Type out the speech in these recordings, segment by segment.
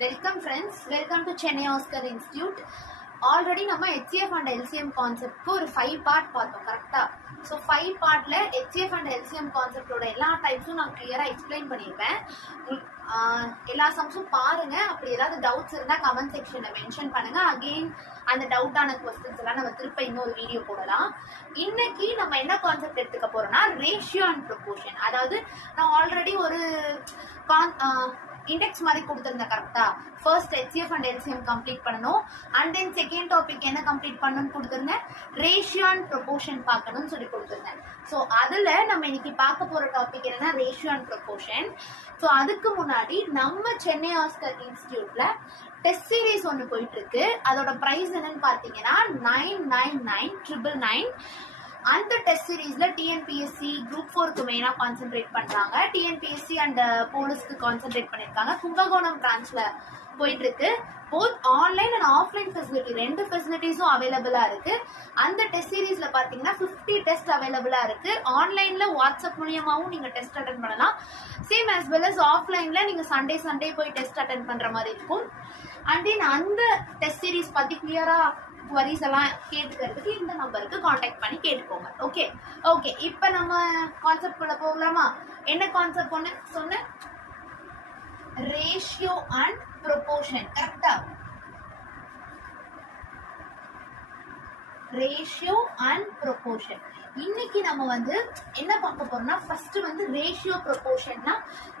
Welcome friends, welcome to Chennai Oscar Institute. Already நம்ம HCF and LCM கான்செப்ட்க்கு ஒரு 5 part பார்த்தோம் கரெக்டா. ஸோ 5 பார்ட்ல HCF அண்ட் LCM கான்செப்டோட எல்லா டைப்ஸும் நான் கிளியரா எக்ஸ்பிளைன் பண்ணியிருப்பேன். எல்லா சம்ஸும் பாருங்க. அப்படி ஏதாவது டவுட்ஸ் இருந்தால் கமெண்ட் செக்ஷன்ல மென்ஷன் பண்ணுங்க. அகெயின் அந்த டவுட்டான கொஸ்டின்ஸ் எல்லாம் நம்ம திருப்ப இன்னொரு வீடியோ போடலாம். இன்னைக்கு நம்ம என்ன கான்செப்ட் எடுத்துக்க போறோம்னா ரேஷியோ அண்ட் ப்ரொபோர்ஷன். அதாவது நான் ஆல்ரெடி ஒரு இண்டெக்ஸ் மாதிரி கொடுத்துருந்தேன் கரெக்டா. First HCF and LCM complete பண்ணணும். அண்ட் தென் செகண்ட் டாபிக் என்ன கம்ப்ளீட் பண்ணணும்னு கொடுத்துருந்தேன், ரேஷியோ அண்ட் ப்ரொபோர்ஷன் பார்க்கணும்னு சொல்லி கொடுத்துருந்தேன். ஸோ அதில் நம்ம இன்னைக்கு பார்க்க போகிற டாபிக் என்னன்னா ரேஷியோ அண்ட் ப்ரொபோர்ஷன். ஸோ அதுக்கு முன்னாடி நம்ம சென்னை ஆஸ்கர் இன்ஸ்டியூட்ல டெஸ்ட் சீரீஸ் ஒன்று போயிட்டு இருக்கு. அதோட ப்ரைஸ் என்னன்னு பார்த்தீங்கன்னா 999,999. அந்த டெஸ்ட் சீரீஸ்ல டிஎன்பிஎஸ்சி குரூப் 4க்கு மெயினா கான்சென்ட்ரேட் பண்றாங்க. டிஎன்பிஎஸ்சி அண்ட் போலீஸ்க்கு கான்சென்ட்ரேட் பண்ணிருக்காங்க. கும்பகோணம் பிரான்ச்ல போயிட்டு இருக்கு. Both online and offline facility ரெண்டு ஃபெசிலிட்டிஸும் அவைலபிளா இருக்கு. அந்த டெஸ்ட் சீரீஸ்ல பாத்தீங்கன்னா 50 டெஸ்ட் அவைலபிளா இருக்கு. ஆன்லைன்ல வாட்ஸ்அப் மூலியமாவும் நீங்க டெஸ்ட் அட்டென்ட் பண்ணலாம். சேம் ஆஸ் வெல் அஸ் ஆஃப்லைன்ல நீங்க சண்டே போய் டெஸ்ட் அட்டென்ட் பண்ற மாதிரி இருக்கும். அண்ட் தென் அந்த டெஸ்ட் சீரீஸ் பத்தி கிளியரா குவரிஸ் எல்லாம் கேட்டுக்கிறதுக்கு இந்த நம்பருக்கு காண்டாக்ட் பண்ணி கேட்டுக்கோங்க. ஓகே இப்போ நம்ம கான்செப்ட் குள்ள போகலாமா? என்ன கான்செப்ட் ஒன்று சொன்ன, ரேஷியோ அண்ட் ப்ரொபோர்ஷன். கரெக்டா? Ratio and proportion. இன்னைக்கு நம்ம வந்து என்ன பார்க்க போறோம்னா, ஃபர்ஸ்ட் வந்து ரேஷியோ ப்ரொபோர்ஷன்னா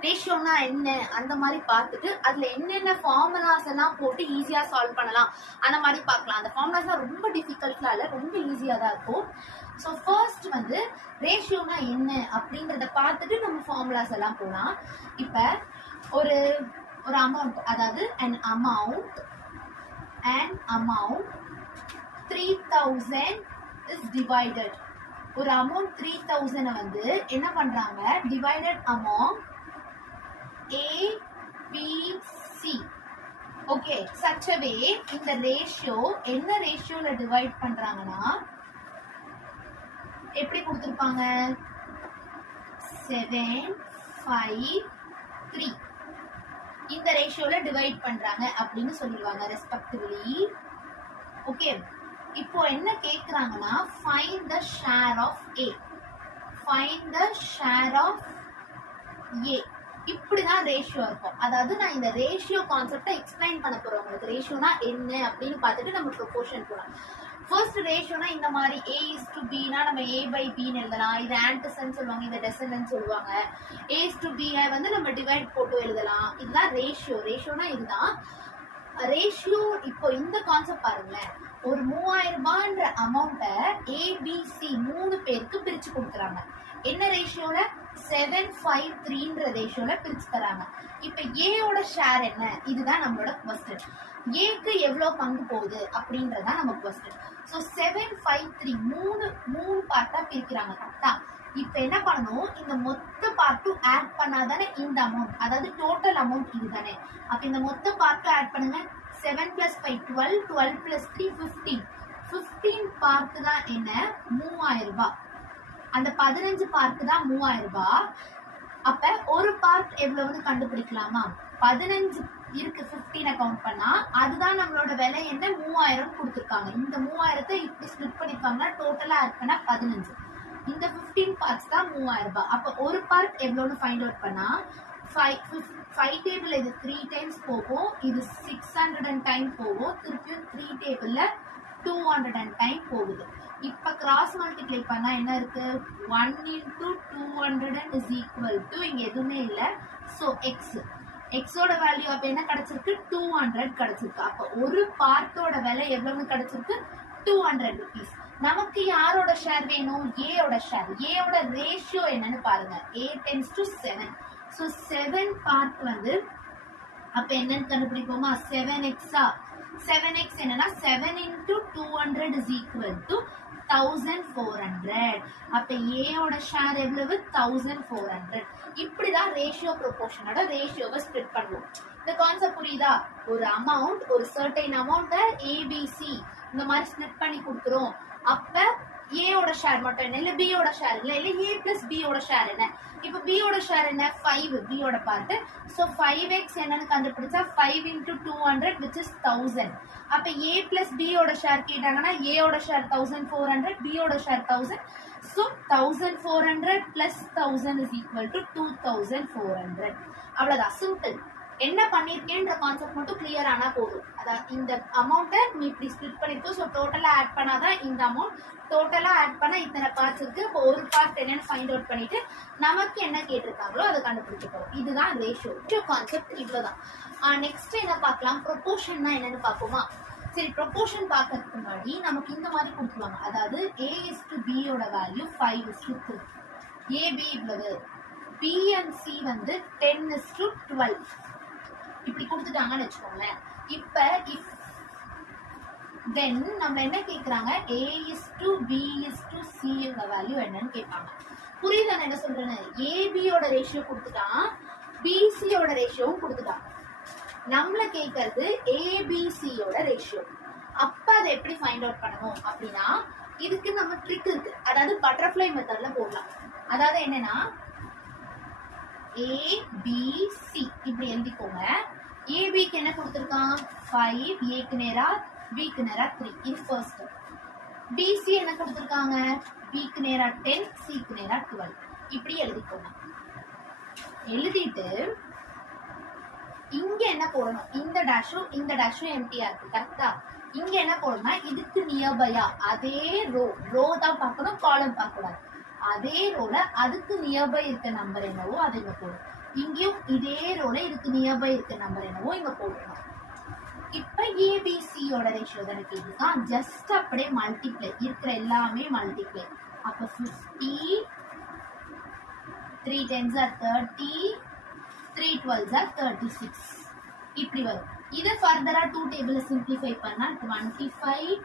ரேஷியோனா என்ன அந்த மாதிரி பார்த்துட்டு அதுல என்னென்ன ஃபார்முலாஸ் எல்லாம் போட்டு ஈஸியா சால்வ் பண்ணலாம் அந்த மாதிரி பார்க்கலாம். அந்த ஃபார்முலாஸ்லாம் ரொம்ப டிஃபிகல்ட்லாம் இல்லை, ரொம்ப ஈஸியா தான் இருக்கும். ஸோ ஃபர்ஸ்ட் வந்து ரேஷியோனா என்ன அப்படின்றத பார்த்துட்டு நம்ம ஃபார்முலாஸ் எல்லாம் போகலாம். இப்போ ஒரு அமௌண்ட், அதாவது an amount 3000 is divided. ஒரு அமௌண்ட் 3000 வந்து என்ன பண்றாங்க, divided among A, B, C. Okay, such a way இந்த ரேஷியோ என்ன ரேஷியோல டிவைட் பண்றாங்கன்னா எப்படி கொடுத்திருப்பாங்க, 7:5:3 இந்த ரேஷியோல டிவைட் பண்றாங்க அப்படின்னு சொல்லிடுவாங்க ரெஸ்பெக்டிவ்லி. ஓகே, இப்போ என்ன கேக்குறாங்கன்னா find the share of A. find the share of A. இப்படிதான் ரேஷியோ இருக்கும். அதாவது நான் இந்த ரேஷியோ கான்செப்டை எக்ஸ்பிளைன் பண்ண போறேன் உங்களுக்கு. ரேஷியோனா என்ன அப்படின்னு பார்த்துட்டு நம்ம ப்ரொபோர்ஷன் போலாம். ஃபர்ஸ்ட் ரேஷியோனா இந்த மாதிரி A:B னா நம்ம A/Bன்னு எழுதலாம். இது ஆன்டிசன் சொல்லுவாங்க, இது டெசிமல்னு சொல்லுவாங்க. A:B வந்து நம்ம டிவைட் போட்டு எழுதலாம். இதுதான் ரேஷியோ. ரேஷியோனா இதுதான் ரேஷியோ. இப்போ இந்த கான்செப்ட் பாருங்களேன், ஒரு 3000 ரூபாய்ன்ற அமௌண்ட்டை ABC 3 பேருக்கு பிரிச்சு கொடுக்குறாங்க. என்ன ரேஷியோல, 7:5:3ன்ற ரேஷியோல பிரிச்சு தராங்க. இப்ப ஏயோட ஷேர் என்ன, இதுதான் நம்மளோட கொஸ்டின். ஏக்கு எவ்வளவு பங்கு போகுது அப்படின்றதான் நம்ம கொஸ்டின். ஸோ 7:5:3 மூணு பார்ட்டா பிரிக்கிறாங்க கரெக்டா. இப்ப என்ன பண்ணணும், இந்த மொத்த பார்ட்டும் ஆட் பண்ணாதானே இந்த அமௌண்ட், அதாவது டோட்டல் அமௌண்ட் இதுதானே. அப்ப இந்த மொத்த பார்ட்டும் ஆட் பண்ணுங்க. 7 + 5 12, 12 + 3 15. 15 பார்ட் தான் என்ன, 3000 ரூபாய். அந்த 15 பார்ட் தான் 3000 ரூபாய். அப்ப ஒரு பார்ட் எவ்வளவுன்னு கண்டுபிடிக்கலாமா? 15 இருக்கு, 15 கவுண்ட் பண்ணா அதுதான் நம்மளோட விலை என்ன, 3000 கொடுத்துருக்காங்க. இந்த 3000த்தை இப்படி ஸ்பிளிட் பண்ணிருக்காங்க. டோட்டலா ஆட் பண்ணா 15. இந்த 15 பார்ட்ஸ் தான் 3000 ரூபாய். அப்ப ஒரு பார்ட் எவ்வளவுன்னு ஃபைண்ட் அவுட் பண்ணா 5 டேபிள் இது 3 டைம்ஸ் போகும், இது 600 டைம் போகும், திருப்பியும் 3 டேபிள்ல 200 டைம் போகுது. இப்ப கிராஸ் மல்டிப்ளை பண்ணா என்ன இருக்கு, 1 × 200 is equal to, இங்க எதுவுமே இல்ல, சோ எக்ஸோட வேல்யூ அப்ப என்ன கிடைச்சிருக்கு, 200 கிடைச்சிருக்கு. அப்ப ஒரு பார்ட்டோட விலை எவ்வளவுன்னு கிடைச்சிருக்கு, 200 rupees. நமக்கு யாரோட ஷேர் வேணும், ஏயோட ஷேர். ஏயோட ரேஷியோ என்னன்னு பாருங்க, A tends to 7. So 7 part வந்து அப்ப என்னன்னு கண்டுபிடிப்போமா, 7x. 7x என்னன்னா 7 × 200 is equal to 1400. அப்ப ஏயோட ஷேர் எவ்வளவு, 1400. இப்படிதான் ரேஷியோ ப்ரொபோர்ஷனோட ரேஷியோவை ஸ்ப்ளிட் பண்ணுவோம். இந்த கான்செப்ட் புரியுதா? ஒரு அமௌண்ட், ஒரு சர்டைன் அமௌண்ட்டை ABC இந்த மாதிரி ஸ்ப்ளிட் பண்ணி கொடுக்குறோம். அப்ப ஏயோட ஷேர் மட்டும் என்ன, இல்ல பியோட ஷேர் இல்ல, இல்ல ஏ பிளஸ் பியோட ஷேர் என்ன. இப்போ பியோட ஷேர் என்ன 5, பியோட பார்ட். ஸோ 5x என்னன்னு கண்டுபிடிச்சா 5 into 200 which is 1000. அப்ப ஏ பிளஸ் பியோட ஷேர் கேட்டாங்கன்னா ஏயோட ஷேர் 1400, பியோட share 1000. So 1400 plus 1000 is equal to 2400. அவ்வளவுதான், சிம்பிள். என்ன பண்ணிருக்கேன்ற கான்செப்ட் மட்டும் கிளியர் ஆனா போதும். அதாவது இந்த அமௌண்ட்டை நீ இப்படி ஸ்பிளிட் பண்ணிருக்கோம். ஸோ டோட்டலா ஆட் பண்ணாதான் இந்த அமௌண்ட். டோட்டலா ஆட் பண்ணா இத்தனை பார்ட்ஸ் இருக்கு. இப்போ ஒரு பார்ட் என்னன்னு ஃபைண்ட் அவுட் பண்ணிட்டு நமக்கு என்ன கேட்டிருக்காங்களோ அதை கண்டுபிடிச்சிக்கிறோம். இதுதான் ரேஷியோ கான்செப்ட். இவ்வளவுதான். நெக்ஸ்ட் என்ன பார்க்கலாம், ப்ரொபோர்ஷன்னா என்னன்னு பார்ப்போமா. சரி, ப்ரொபோர்ஷன் பார்க்கறதுக்கு முன்னாடி நமக்கு இந்த மாதிரி கொடுத்துருவாங்க. அதாவது A:B யோட வேல்யூ 5:3, AB இவ்வளவு, B and C வந்து 10:12 இப்படி கொடுத்துட்டாங்கன்னு வச்சுக்கோங்களேன். இப்ப தென் நம்ம என்ன கேக்குறாங்க, A:B:C யோட வேல்யூ என்னன்னு கேட்பாங்க. புரியுதா நான் என்ன சொல்றேன்னு? ஏபியோட ரேஷியோ கொடுத்துட்டான், பிசியோட ரேஷியோவும் கொடுத்துட்டான். நம்மள கேட்கறது ஏபிசியோட ரேஷியோ. அப்ப அதை எப்படி ஃபைண்ட் அவுட் பண்ணணும் அப்படின்னா, இதுக்கு நம்ம ட்ரிக் இருக்கு. அதாவது பட்டர்ஃப்ளை மெத்தட்ல போடலாம். அதாவது என்னன்னா ஏபிசி இப்படி எழுதிக்கோங்க. ஏபிக்கு என்ன கொடுத்துருக்கான் 5, ஏக்கு நேரா பிக்கு நேரா 3, இது ஃபர்ஸ்ட். பிசி என்ன கொடுத்துருக்காங்க, பிக்கு நேரா 10, சிக்கு நேரா 12, இப்படி எழுதிக்கோங்க. எழுதிட்டு இங்க என்ன போடணும், இந்த டேஷும் எம்டியா இருக்கு, கரெக்டா? இங்க என்ன போடணும்னா இதுக்கு நியர்பையா அதே ரோ தான் பார்க்கணும், காலம் பார்க்க கூடாது. அதே ரோல அதுக்கு நியர்பை இருக்க நம்பர் என்னவோ அதை இங்க போடும். இங்கேயும் இதே ரோல இதுக்கு நியர்பை இருக்க நம்பர் என்னவோ இங்க போடணும். இப்ப ஏபிசியோட ரேஷியோ தானே கேட்குதான், ஜஸ்ட் அப்படியே மல்டிப்ளை, இருக்கிற எல்லாமே மல்டிப்ளை. அப்ப 50, 3 10s are 30, 3 12s are 36 இப்படி வரும். இதை ஃபர்தரா 2 டேபிள சிம்பிளிஃபை பண்ணா 25,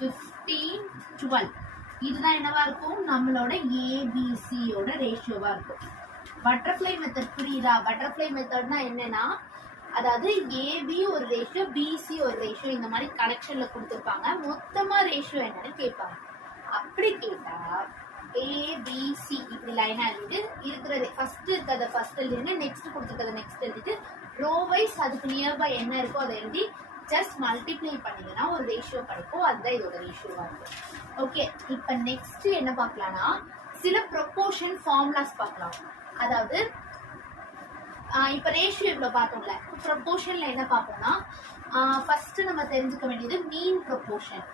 15, 12 இதுதான் என்னவா இருக்கும், நம்மளோட ஏபிசியோட ரேஷியோவா இருக்கும். பட்டர்ஃப்ளை மெத்தட் புரியுதா? பட்டர்ஃப்ளை மெத்தட்னா என்னன்னா, அதாவது ஏபி ஒரு ரேஷியோ, பிசி ஒரு ரேஷியோ, இந்த மாதிரி கனெக்ஷன்ல கொடுத்துருப்பாங்க. மொத்தமா ரேஷியோ என்னன்னு கேட்பாங்க. அப்படி கேட்டா ஏபிசி இப்படி லைனா எழுதிட்டு இருக்கிறது ஃபர்ஸ்ட் இருக்கிறத ஃபர்ஸ்ட் எழுதிட்டு நெக்ஸ்ட் கொடுத்துருக்கத நெக்ஸ்ட் எழுதிட்டு ரோ வைஸ் அதுக்கு நியர்பை என்ன இருக்கோ அதை எழுதி ஜஸ்ட் மல்டிப்ளை பண்ணீங்கன்னா ஒரு ரேஷியோ கிடைக்கும். அதுதான் இதோட ரேஷியோவா இருக்கும். ஓகே, இப்ப நெக்ஸ்ட் என்ன பார்க்கலாம்னா சில ப்ரொபோர்ஷன் ஃபார்முலாஸ் பார்க்கலாம். அதாவது இப்ப ரேஷியோ இவ்வளவு பார்த்தோம்ல, ப்ரொபோர்ஷன்ல என்ன பார்ப்போம்னா ஃபர்ஸ்ட் நம்ம தெரிஞ்சுக்க வேண்டியது மீன் ப்ரொபோர்ஷன்.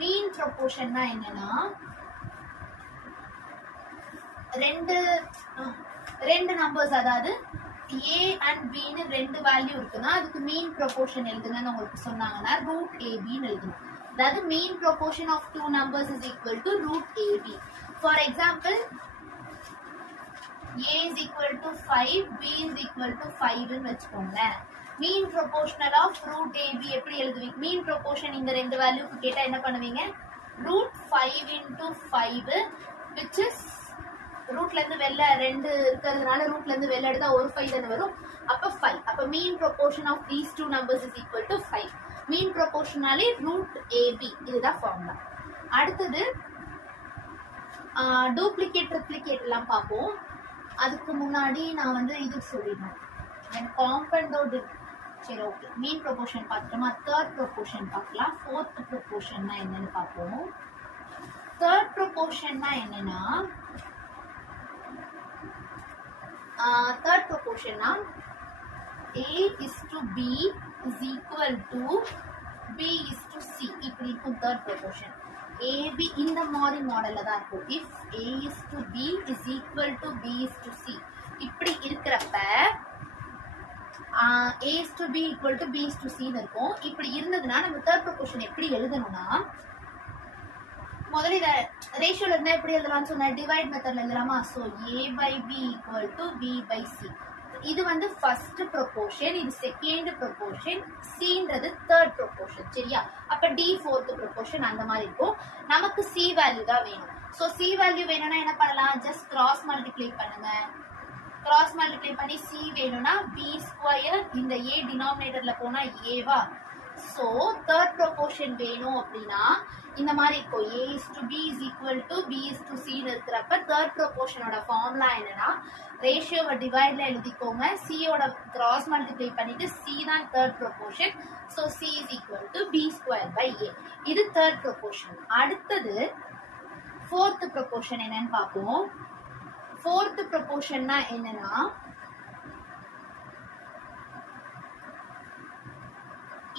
மீன் ப்ரொபோர்ஷன்னா என்னன்னா ரெண்டு நம்பர்ஸ், அதாவது A and B ன்னு ரெண்டு வேல்யூ இருக்குன்னா அதுக்கு மீன் ப்ரொபோர்ஷன் எழுதுங்கன்னு உங்களுக்கு சொன்னாங்கன்னா ரூட் ஏபின்னு எழுதணும். அதாவது mean proportion of 2 numbers is equal to root AB. For example A is equal to 5, B is equal to 5ன்னு வச்சுக்கோங்களேன். Mean proportional of root AB எப்படி எழுதுவீங்க? மீன் ப்ரொபோர்ஷன் இந்த ரெண்டு வேல்யூக்கு கேட்டா என்ன பண்ணுவீங்க, ரூட் 5 into 5 which is ரூட்ல இருந்து வெளில 2 இருக்கிறதுனால ரூட்ல இருந்து வெளில எடுத்தா ஒரு 5 தானே வரும். அப்ப 5. அப்ப mean proportion of these two numbers is equal to 5. Mean ப்ரொபோர்ஷனாலே ரூட் ஏபி, இதுதான் ஃபார்முலா. அடுத்தது டூப்ளிகேட் ட்ரிப்ளிகேட் எல்லாம் பார்ப்போம். அதுக்கு முன்னாடி நான் வந்து இது சொல்லிடுறேன், காம்பவுண்டோட. சரி, ஓகே, மீன் ப்ரொபோர்ஷன் பார்த்துட்டோமா. தேர்ட் ப்ரொபோர்ஷன் பார்க்கலாம். ஃபோர்த் ப்ரொபோர்ஷன்னா என்னன்னு பார்ப்போம். தேர்ட் ப்ரொபோர்ஷன்னா என்னன்னா third ப்ரொபோர்ஷன்னா A is to B is equal to B is to C இப்படி இருக்கும் தேர்ட் ப்ரொபோர்ஷன். AB இந்த மாதிரி மாடல்ல தான் இருக்கும். If A is to B is equal to B is to C இப்படி இருக்கிறப்ப A is to B equal to B is to C இருக்கும். இப்படி இருந்ததுன்னா நம்ம தேர்ட் ப்ரொபோர்ஷன் எப்படி எழுதணும்னா, முதல்ல இத ரேஷியோல இருந்தா எப்படி எழுதலாம்னு சொன்னா டிவைட் மெத்தட்ல எழுதலாமா. So A by B equal to B by C. இது வந்து ஃபர்ஸ்ட் ப்ரொபோர்ஷன், இது செகண்ட் ப்ரொபோர்ஷன், Cன்றது தேர்ட் ப்ரொபோர்ஷன். சரியா? அப்ப D ஃபோர்த் ப்ரொபோர்ஷன் அந்த மாதிரி இருக்கும். நமக்கு C வேல்யூ தான் வேணும். சோ C வேல்யூ வேணும்னா என்ன பண்ணலாம், ஜஸ்ட் கிராஸ் மல்டிப்ளை பண்ணுங்க. கிராஸ் மல்டிப்ளை பண்ணி C வேணும்னா B ஸ்கொயர், இந்த A டினாமினேட்டர்ல போனா A வா, ஸோ தேர்ட் ப்ரொபோர்ஷன் வேணும் அப்படின்னா இந்த மாதிரி இருக்கும். A is to B is equal to B is to C இருக்கிறப்ப தேர்ட் ப்ரொபோர்ஷனோட ஃபார்முலா என்னன்னா ரேஷியோவை டிவைட்ல எழுதிக்கோங்க, சியோட கிராஸ் மல்டிப்ளை பண்ணிட்டு C தான் third proportion. So C is equal to B square by A. இது தேர்ட் ப்ரொபோர்ஷன். அடுத்தது ஃபோர்த் ப்ரொபோர்ஷன் என்னன்னு பார்ப்போம். ஃபோர்த் ப்ரொபோர்ஷன்னா என்னன்னா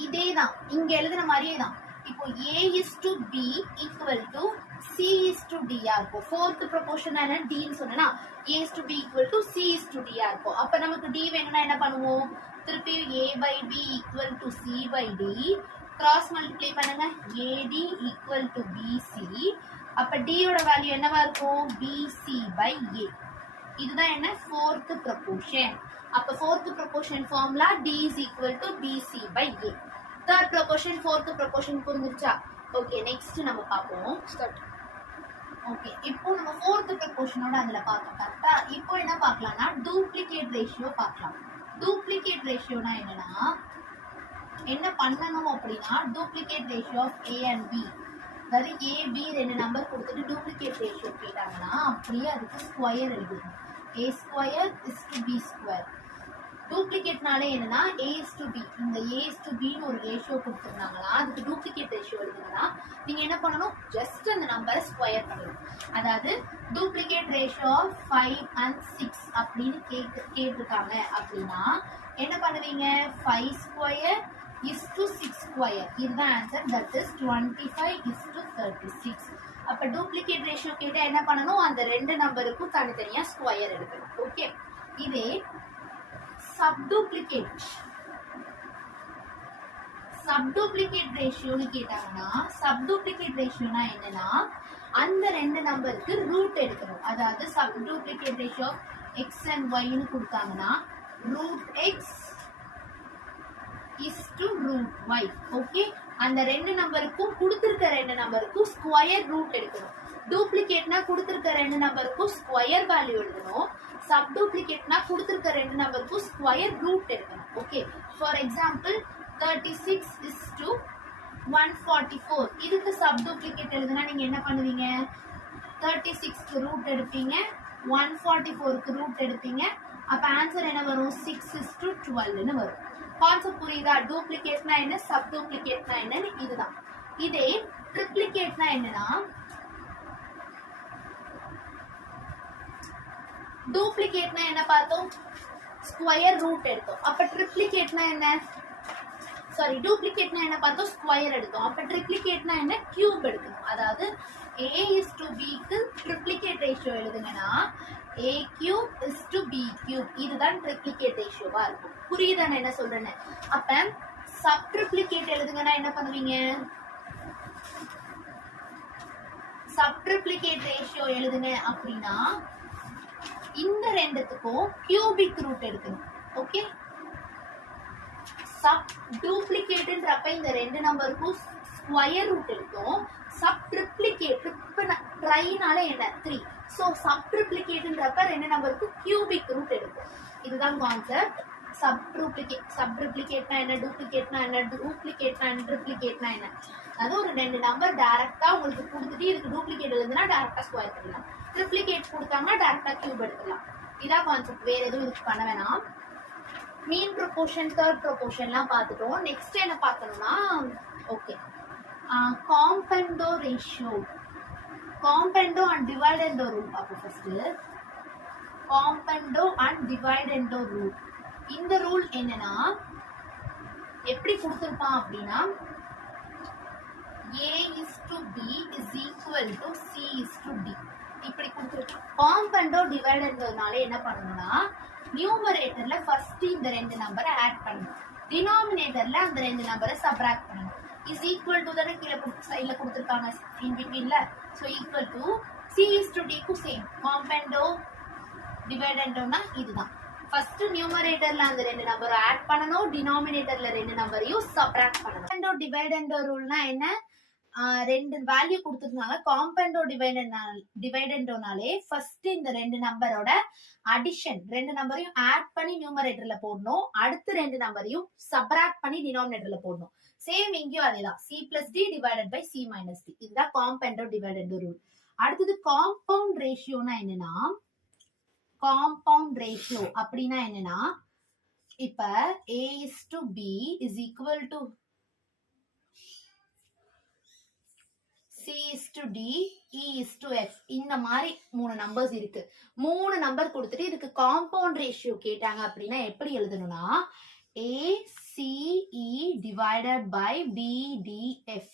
இதேதான், இங்க எழுதுன மாதிரியே தான். இப்போ A is to B equal to C is to D ஆ இருக்கும். ஃபோர்த் ப்ரொபோர்ஷன் என்ன D ன்னு சொன்னா A is to B equal to C is to D ஆ இருக்கும். அப்ப நமக்கு D வேணும்னா என்ன பண்ணுவோம், திருப்பி A by B equal to C by D cross multiply பண்ணுங்க, AD equal to BC. அப்ப D யோட வேல்யூ என்னவா இருக்கும், BC by A. இதுதான் என்ன ஃபோர்த் ப்ரொபோர்ஷன். அப்ப fourth proportion formula D is equal to BC by A. Third proportion fourth proportion புரிஞ்சிருச்சா? Okay, next நம்ம பார்ப்போம். ஓகே, இப்போ நம்ம ஃபோர்த் ப்ரொபோர்ஷனோட அதுல பார்த்தோம் கரெக்டா. இப்போ என்ன பார்க்கலாம்னா டூப்ளிகேட் ரேஷியோ பார்க்கலாம். டூப்ளிகேட் ரேஷியோனா என்னன்னா என்ன பண்ணணும் அப்படின்னா duplicate ratio of A and B, அதாவது A B ரெண்டு நம்பர் கொடுத்துட்டு டூப்ளிகேட் ரேஷியோ கேட்டாங்கன்னா அப்படியே அதுக்கு ஸ்கொயர் எழுதணும். A square is to B square. டூப்ளிகேட்னாலே என்னன்னா A is to B, இந்த A is to B ன்னு ஒரு ரேஷியோ கொடுத்துருந்தாங்கன்னா அதுக்கு டூப்ளிகேட் ரேஷியோ எழுதுங்கன்னா நீங்க என்ன பண்ணணும், ஜஸ்ட் அந்த நம்பரை ஸ்கொயர் பண்ணணும். அதாவது டூப்ளிகேட் ரேஷியோ ஆஃப் 5 and 6 அப்படின்னு கேட்டிருக்காங்க அப்படின்னா என்ன பண்ணுவீங்க, 5 ஸ்கொயர் is to 6 ஸ்கொயர், இதுதான் answer. That is 25 is to 36. அப்ப டூப்ளிகேட் ரேஷியோ கேட்டா என்ன பண்ணணும், அந்த ரெண்டு நம்பருக்கும் தனித்தனியா ஸ்கொயர் எடுக்கணும். ஓகே, இதே சப்டூப்ளிகேட் ரேஷியோன்னு கேட்டாங்கன்னா சப்டூப்ளிகேட் ரேஷியோனா என்னன்னா அந்த ரெண்டு நம்பருக்கு ரூட் எடுக்கணும். அதாவது subduplicate ratio x and y ன்னு கொடுத்தாங்கன்னா root x is to root y. Okay, அந்த ரெண்டு நம்பருக்கும் கொடுத்திருக்க ரெண்டு நம்பருக்கும் ஸ்கொயர் ரூட் எடுக்கணும். டூப்ளிகேட்னா கொடுத்திருக்க ரெண்டு நம்பருக்கும் ஸ்கொயர் வேல்யூ எழுதணும். சப்டூப்ளிகேட்னா கொடுத்திருக்க ரெண்டு நம்பருக்கும் ஸ்கொயர் ரூட் எடுக்கணும். Okay, for example 36 is to 144. இதுக்கு சப்டூப்ளிகேட் எழுதுனா நீங்க என்ன பண்ணுவீங்க, 36க்கு ரூட் எடுப்பீங்க, 144க்கு ரூட் எடுப்பீங்க. அப்ப ஆன்சர் என்ன வரும், 6 is to 12ன்னு வரும். கான்செப்ட் புரியுதா? டூப்ளிகேட்னா என்ன, சப்டூப்ளிகேட்னா என்னன்னு இதுதான். இதே ட்ரிப்ளிகேட்னா என்னன்னா டூப்ளிகேட்னா என்ன பார்த்தோம், ஸ்கொயர் ரூட் எடுத்தோம். அப்ப ட்ரிப்ளிகேட்னா என்ன, சாரி டூப்ளிகேட்னா என்ன பார்த்தோம், ஸ்கொயர் எடுத்தோம். அப்ப ட்ரிப்ளிகேட்னா என்ன, கியூப் எடுக்கணும். அதாவது A is to B க்கு ட்ரிப்ளிகேட் ரேஷியோ எழுதுங்கன்னா A cube is to B cube, இதுதான் ட்ரிப்ளிகேட் ரேஷியோவா இருக்கும். புரியுதா நான் என்ன சொல்றேன்னு? அப்ப சப் ட்ரிப்ளிகேட் எழுதுங்கன்னா என்ன பண்ணுவீங்க, சப் ட்ரிப்ளிகேட் ரேஷியோ எழுதுங்க அப்படின்னா இந்த ரெண்டுத்துக்கும் கியூபிக் ரூட் எடுக்கணும். ஓகே, சப் டூப்ளிகேட்ன்றப்ப இந்த ரெண்டு நம்பருக்கும் ஸ்கொயர் ரூட் எடுத்தோம். சப் ட்ரிப்ளிகேட் ட்ரைனால என்ன 3. ஸோ சப் ட்ரிப்ளிகேட்ன்றப்ப ரெண்டு நம்பருக்கும் கியூபிக் ரூட் எடுக்கும். இதுதான் கான்செப்ட். சப் ட்ரிப்ளிகேட்னா என்ன, டூப்ளிகேட்னா என்ன, டூப்ளிகேட்னா என்ன, ட்ரிப்ளிகேட்னா என்ன. அது ஒரு ரெண்டு நம்பர் டைரக்டா உங்களுக்கு கொடுத்துட்டு இதுக்கு டூப்ளிகேட் எழுதுனா டைரக்டா ஸ்கொயர் பண்ணலாம், ட்ரிப்ளிகேட் கொடுத்தாங்கன்னா டைரக்டா கியூப் எடுக்கலாம். இதான் கான்செப்ட், வேற எதுவும் இதுக்கு பண்ண வேணாம். மீன் ப்ரொபோர்ஷன் தேர்ட் ப்ரொபோர்ஷன்லாம் பார்த்துட்டோம். நெக்ஸ்ட் என்ன பார்க்கணும்னா okay componendo ratio, componendo and dividendo rule பார்ப்போம். First componendo and dividendo rule. இந்த ரூல் என்னன்னா எப்படி கொடுத்துருப்பான் அப்படின்னா A is to B is equal to C is to D இப்படி கொடுத்துருப்பான். காம்பண்டோ டிவைடண்டோனால என்ன பண்ணணும்னா நியூமரேட்டர்ல ஃபர்ஸ்ட் இந்த ரெண்டு நம்பரை ஆட் பண்ணணும், டினாமினேட்டர்ல அந்த ரெண்டு நம்பரை சப்ராக்ட் பண்ணணும். இஸ் ஈக்குவல் டு தானே கீழே சைட்ல கொடுத்துருக்காங்க இன் பிட்வீன்ல. So equal to C is to D க்கு சேம். காம்பண்டோ டிவைடண்டோனா இதுதான். ஃபர்ஸ்ட் நியூமரேட்டர்ல அந்த ரெண்டு நம்பரை ஆட் பண்ணணும், டினாமினேட்டர்ல ரெண்டு நம்பரையும் சப்ராக்ட் பண்ணணும். காம்பண்டோ டிவைடண்டோ ரூல்னா என்ன, ரெண்டு வேல்யூ கொடுத்துருந்தாங்க காம்பவுண்டோ டிவைடண்டோனாலே ஃபர்ஸ்ட் இந்த ரெண்டு நம்பரோட அடிஷன், ரெண்டு நம்பரையும் ஆட் பண்ணி நியூமரேட்டர்ல போடணும், அடுத்து ரெண்டு நம்பரையும் சப்ராக்ட் பண்ணி டினாமினேட்டர்ல போடணும். சேம் இங்கேயும் அதேதான், c plus d divided by c minus d. இதுதான் காம்பவுண்டோ டிவைடண்டோ ரூல். அடுத்தது காம்பவுண்ட் ரேஷியோனா என்னன்னா, காம்பவுண்ட் ரேஷியோ அப்படின்னா என்னன்னா, இப்ப a is to b is equal to c is to d, e is to f. இந்த மாதிரி மூணு நம்பர்ஸ் இருக்கு. மூணு நம்பர் கொடுத்துட்டு இதுக்கு காம்பவுண்ட் ரேஷியோ கேட்டாங்க அப்படின்னா எப்படி எழுதணும்னா a c e divided by b d f.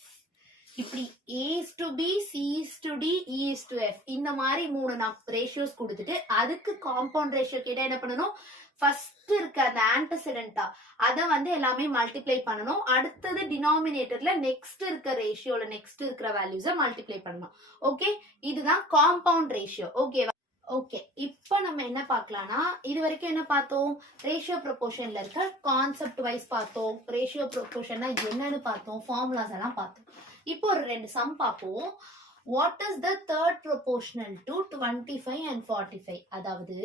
இப்படி a is to b, c is to d, e is to f இந்த மாதிரி மூணு ரேஷியோஸ் கொடுத்துட்டு அதுக்கு காம்பவுண்ட் ரேஷியோ கேட்டா என்ன பண்ணணும், ஃபர்ஸ்ட் இருக்க அந்த ஆன்டசிடென்டா அத வந்து எல்லாமே மல்டிப்ளை பண்ணணும், அடுத்தது டினாமினேட்டர்ல நெக்ஸ்ட் இருக்க ரேஷியோல நெக்ஸ்ட் இருக்கிற வேல்யூஸை மல்டிப்ளை பண்ணணும். ஓகே, இதுதான் காம்பவுண்ட் ரேஷியோ. ஓகேவா? ஓகே, இப்போ நம்ம என்ன பார்க்கலாம்னா, இது வரைக்கும் என்ன பார்த்தோம், ரேஷியோ ப்ரொபோர்ஷன்ல இருக்க கான்செப்ட் வைஸ் பார்த்தோம், ரேஷியோ ப்ரொபோர்ஷன்னா என்னன்னு பார்த்தோம், ஃபார்முலாஸ் எல்லாம் பார்த்தோம். இப்போ ஒரு ரெண்டு சம் பார்ப்போம். What is the third proportional to 25 and 45? அதாவது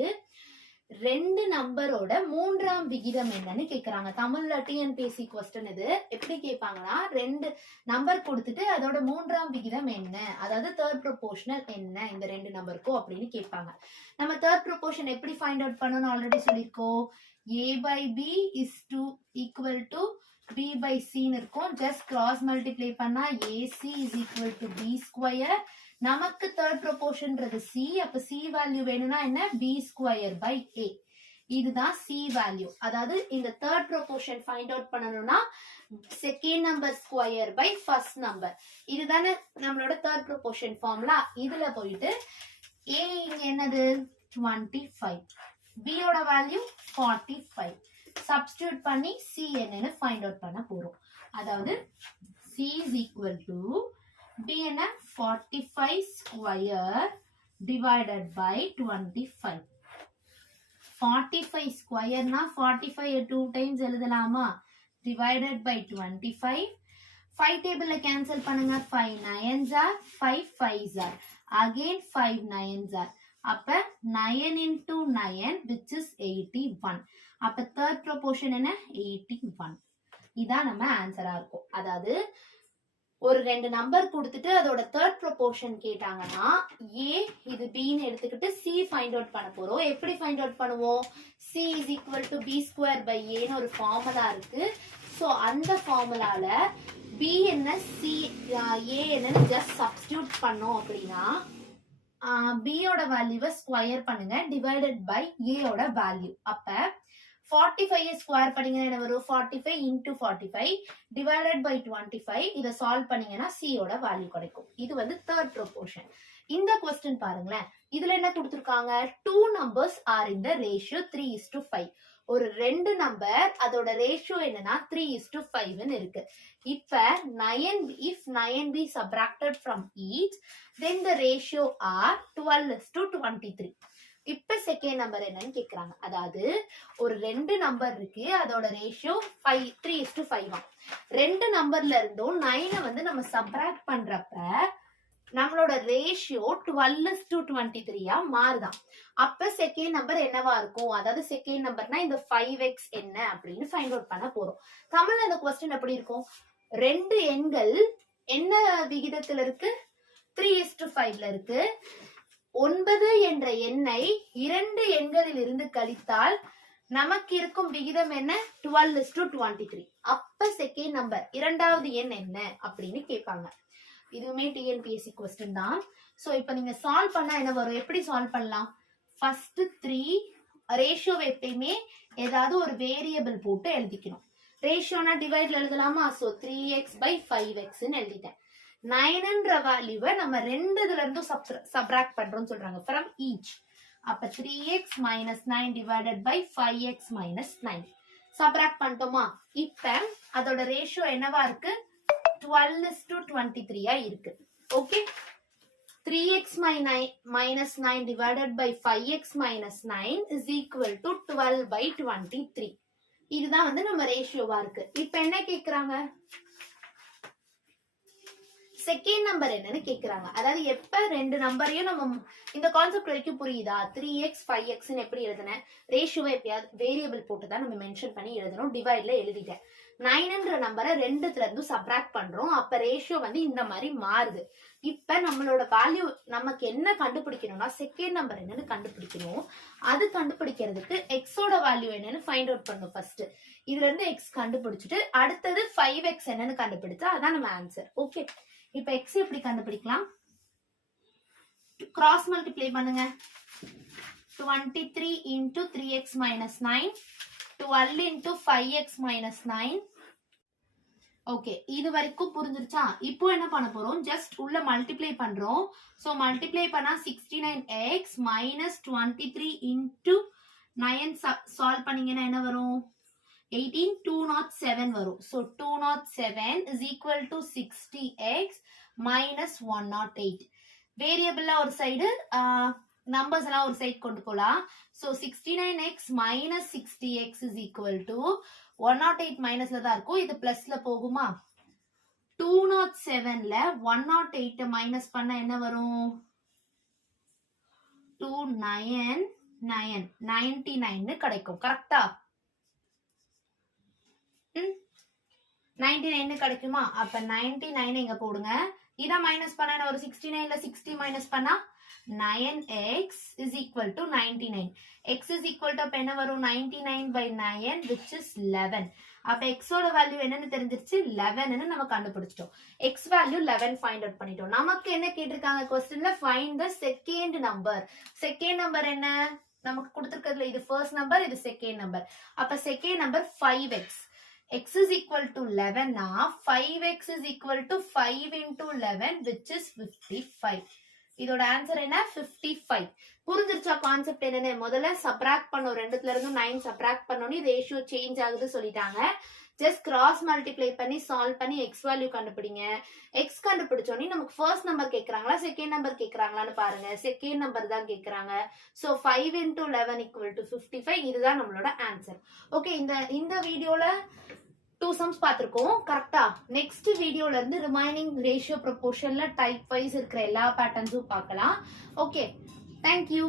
ரெண்டு நம்பரோட மூன்றாம் விகிதம் என்னன்னு கேக்குறாங்க. தமிழ்ல டிஎன்பிஎஸ்சி क्वेश्चन இது. எப்படி கேட்பாங்கன்னா, ரெண்டு நம்பர் கொடுத்துட்டு அதோட மூன்றாம் விகிதம் என்ன, அதாவது தேர்ட் ப்ரொபோர்ஷனல் என்ன இந்த ரெண்டு நம்பருக்கும் அப்படின்னு கேட்பாங்க. நம்ம தேர்ட் ப்ரொபோர்ஷன் எப்படி ஃபைண்ட் அவுட் பண்ணணும்னு ஆல்ரெடி சொல்லியிருக்கோம். a by b is to equal to b by c ன்னு இருக்கும். ஜஸ்ட் கிராஸ் மல்டிப்ளை பண்ணா ac is equal to b square. நமக்கு தேர்ட் ப்ரொபோர்ஷன்றது c, அப்ப c வேல்யூ வேணும்னா என்ன, b ஸ்கொயர் பை a. இதுதான் c வேல்யூ. அதாவது இந்த தேர்ட் ப்ரொபோர்ஷன் ஃபைண்ட் அவுட் பண்ணணும்னா second number square by first number. இதுதானே நம்மளோட தேர்ட் ப்ரொபோர்ஷன் ஃபார்முலா. இதுல போயிட்டு a இங்க என்னது 25, b யோட வேல்யூ 45. சப்ஸ்டிட்யூட் பண்ணி c என்னன்னு ஃபைண்ட் அவுட் பண்ண போறோம். அதாவது c is equal to b என்ன 45 square divided by 25. 45 square னா 45 2 times எழுதலாமா, divided by 25. 5 டேபிள்ல கேன்சல் பண்ணுங்க, 5 9s are 5 5s are again 5 9s are. அப்ப 9 into 9 which is 81. அப்ப தேர்ட் ப்ரொபோர்ஷன் என்ன 81. இதான் நம்ம ஆன்சரா இருக்கும். அதாவது ஒரு ரெண்டு நம்பர் கொடுத்துட்டு அதோட தேர்ட் ப்ரொபோர்ஷன் கேட்டாங்கன்னா a இது b ன்னு எடுத்துக்கிட்டு c ஃபைண்ட் அவுட் பண்ண போறோம். எப்படி ஃபைண்ட் அவுட் பண்ணுவோம், c is equal to b square by a ன்னு ஒரு ஃபார்முலா இருக்கு. சோ அந்த ஃபார்முலால b என்ன c a என்னன்னு ஜஸ்ட் சப்ஸ்டிட்யூட் பண்ணோம் அப்படின்னா b யோட வேல்யூவை ஸ்கொயர் பண்ணுங்க டிவைடட் பை a யோட வேல்யூ. அப்ப 45 ஸ்கொயர் பண்ணீங்கன்னா என்ன வரும், 45 into 45 divided by 25. இதை சால்வ் பண்ணீங்கன்னா c யோட வேல்யூ கிடைக்கும். இது வந்து தேர்ட் ப்ரொபோர்ஷன். இந்த क्वेश्चन பாருங்களேன், இதுல என்ன கொடுத்திருக்காங்க, 2 numbers are in the ratio 3:5. ஒரு ரெண்டு நம்பர் அதோட ரேஷியோ என்னன்னா 3:5 ன்னு இருக்கு. இப்ப 9 if 9b subtracted from each, then the ratio are 12:23. இப்ப செகண்ட் நம்பர் என்னன்னு கேக்குறாங்க. அதாவது ஒரு ரெண்டு நம்பர் இருக்கு, அதோட ரேஷியோ 3:5. ரெண்டு நம்பர்ல இருந்தும் 9 வந்து நம்ம சப்ராக்ட் பண்றப்ப நம்மளோட ரேஷியோ 12:23 மாறுதான். அப்ப செகண்ட் நம்பர் என்னவா இருக்கும், அதாவது செகண்ட் நம்பர்னா இந்த 5x என்ன அப்படின்னு ஃபைண்ட் அவுட் பண்ண போறோம். தமிழ்ல இந்த क्वेश्चन எப்படி இருக்கும், ரெண்டு எண்கள் என்ன விகிதத்துல இருக்கு, 3:5ல இருக்கு. 9 என்ற எண்ணை இரண்டு எண்களில் இருந்து கழித்தால் நமக்கு இருக்கும் விகிதம் என்ன, 12:23. அப்ப செகண்ட் நம்பர் இரண்டாவது எண் என்ன அப்படின்னு கேட்பாங்க. இதுவுமே டிஎன்பிஎஸ்சி क्वेश्चन தான். சோ இப்போ நீங்க சால்வ் பண்ணா என்ன வரும், எப்படி சால்வ் பண்ணலாம், ஃபர்ஸ்ட் 3 ரேஷியோவை எப்பயுமே ஏதாவது ஒரு வேரியபிள் போட்டு எழுதிக்கணும். ரேஷியோனா டிவைட்ல எழுதலாமா, சோ 3x by 5x ன்னு எழுதிட்டேன். 9ன்ற வேல்யூவை நம்ம ரெண்டுல இருந்தும் சப்ராக்ட் பண்றோம்னு சொல்றாங்க, from each. அப்ப 3x minus 9 divided by 5x minus 9 subtract பண்ணிட்டோமா. இப்ப அதோட ரேஷியோ என்னவா இருக்கு, 12:23 இருக்கு. Okay, 3x minus 9 divided by 5x minus 9 is equal to 12/23. இதுதான் வந்து நம்ம ரேஷியோவா இருக்கு. இப்ப என்ன கேக்குறாங்க, செகண்ட் நம்பர் என்னன்னு கேக்குறாங்க. அதாவது எப்ப ரெண்டு நம்பரையும் நம்ம இந்த கான்செப்ட் வரைக்கும் புரியுதா? 3x 5x எப்படி எழுதுனேன்? ரேஷியோவை எப்பயாவது வேரியபிள் போட்டு தான் நம்ம மென்ஷன் பண்ணி எழுதணும். டிவைட்ல எழுதிட்டேன். 9ன்ற நம்பரை ரெண்டுத்துல இருந்து சப்ராக்ட் பண்றோம். அப்ப ரேஷியோ வந்து இந்த மாதிரி மாறுது. இப்ப நம்மளோட வேல்யூ நமக்கு என்ன கண்டுபிடிக்கணும்னா செகண்ட் நம்பர் என்னன்னு கண்டுபிடிக்கணும். அது கண்டுபிடிக்கிறதுக்கு எக்ஸோட வேல்யூ என்னன்னு ஃபைண்ட் அவுட் பண்ணும் ஃபர்ஸ்ட். இதுல இருந்து எக்ஸ் கண்டுபிடிச்சிட்டு அடுத்தது 5x என்னன்னு கண்டுபிடிச்சா அதான் நம்ம ஆன்சர். ஓகே, இப்ப எக்ஸ் எப்படி கண்டுபிடிக்கலாம்? கிராஸ் மல்டிப்ளை பண்ணுங்க. 23 into 3x minus 9, 12 into 5x minus 9. Okay, இது வரைக்கும் புரிஞ்சிருச்சா? இப்போ என்ன பண்ண போறோம்? ஜஸ்ட் உள்ள மல்டிப்ளை பண்றோம். சோ மல்டிப்ளை பண்ணா 69x minus 23 into 9 சால்வ் பண்ணீங்கன்னா என்ன வரும்? 18 207 வரும். So 207 is equal to 60x minus 108. வேரியபிளா ஒரு சைடு, நம்பர்ஸ் எல்லாம் ஒரு சைடு கொண்டு போலாம். So 69x minus 60x is equal to 108 மைனஸ்ல தான் இருக்கும். இது பிளஸ்ல போகுமா? 207ல 108 மைனஸ் பண்ண என்ன வரும்? 299 கிடைக்கும். கரெக்டா? 99 கிடைக்குமா? அப்ப 99 இங்க போடுங்க. இத மைனஸ் பண்ணா ஒரு 69ல 60 மைனஸ் பண்ணா 9x is equal to 99. x is equal to என்ன வரும்? 99 by 9 which is 11. அப்ப x ஓட வேல்யூ என்னன்னு தெரிஞ்சிருச்சு? 11 நம்ம கண்டுபிடிச்சிட்டோம். x வேல்யூ 11 ஃபைண்ட் அவுட் பண்ணிட்டோம். நமக்கு என்ன கேட்டிருக்காங்க क्वेश्चनல? Find the second number. Second number என்ன? நமக்கு கொடுத்திருக்கிறதுல இது ஃபர்ஸ்ட் நம்பர், இது செகண்ட் நம்பர். அப்ப second number 5x. x is equal to 11 னா 5x is equal to 5 into 11 which is 55. இதோட ஆன்சர் என்ன? 55. புரிஞ்சிருச்சா கான்செப்ட் என்னன்னு? முதல்ல சப்ராக்ட் பண்ணோம். ரெண்டுத்துல இருந்து 9 சப்ராக்ட் பண்ணோன்னு ரேஷியோ சேஞ்ச் ஆகுது சொல்லிட்டாங்க. ஜஸ்ட் கிராஸ் மல்டிப்ளை பண்ணி சால்வ் பண்ணி எக்ஸ் வேல்யூ கண்டுபிடிங்க. எக்ஸ் கண்டுபிடிச்சோன்னே நமக்கு ஃபர்ஸ்ட் நம்பர் கேட்கறாங்களா செகண்ட் நம்பர் கேட்கறாங்களான்னு பாருங்க. செகண்ட் நம்பர் தான் கேட்கறாங்க. So 5 into 11 equal to 55. இதுதான் நம்மளோட ஆன்சர். ஓகே, இந்த வீடியோல 2 sums பார்த்திருக்கோம். கரெக்டா? நெக்ஸ்ட் வீடியோல இருந்து ரிமைனிங் ரேஷியோ ப்ரொபோர்ஷன்ல டைப் வைஸ் இருக்கிற எல்லா பேட்டர்ன்ஸும் பார்க்கலாம். Okay, thank you.